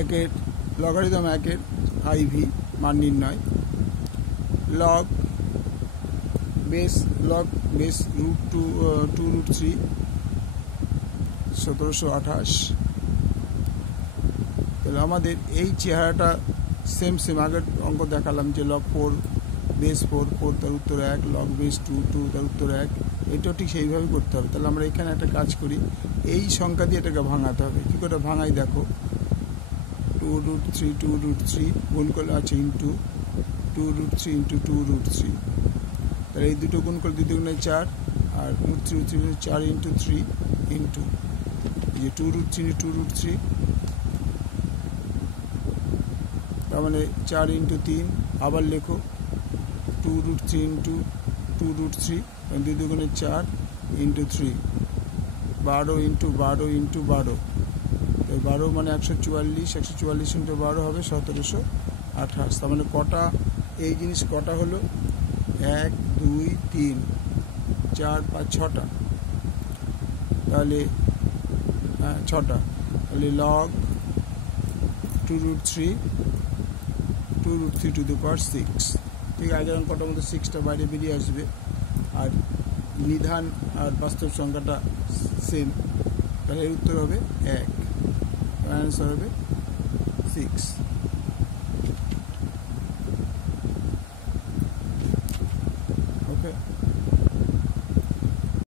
একের লগারিদম একের আইভি মান নির্ণয়। Log base root 2√3 1728। তাহলে আমাদের এই চেহারাটা সেম আগের অঙ্ক দেখালাম যে লগ 4 বেস 4 তার উত্তর 1, লগ বেস 2 তার উত্তর 1। এটাও ঠিক সেইভাবে করতে হবে। তাহলে আমরা এখানে একটা কাজ করি, এই সংখ্যা দিয়ে এটাকে ভাঙাতে হবে। কী করে ভাঙাই দেখো, 2√3 গুণ করলে আছে ইন্টু 2√3 × 2√3। তাহলে এই দুটো গুণ করে 2 দুগুণে 4, আর √3 4 × 3 ইন্টু যে 2√3 × 2√3, তার মানে 4 × 3। আবার লেখো 2√3 × 2√3, 2 দুগুণে 4 × 3, 12 × 12 × 12। 12 মানে 144, 144 × 12 হবে 1728। তার মানে কটা এই জিনিস কটা হলো, 1 2 3 4 5 6টা। তাহলে 6টা। তাহলে লগ 2√3 to the power 6। ঠিক আগের অঙ্কটার মধ্যে 6টা বাইরে বেরিয়ে আসবে, আর নিধান আর বাস্তব সংখ্যাটা সেম। তাহলে এর উত্তর হবে 1, অ্যান্সার হবে 6।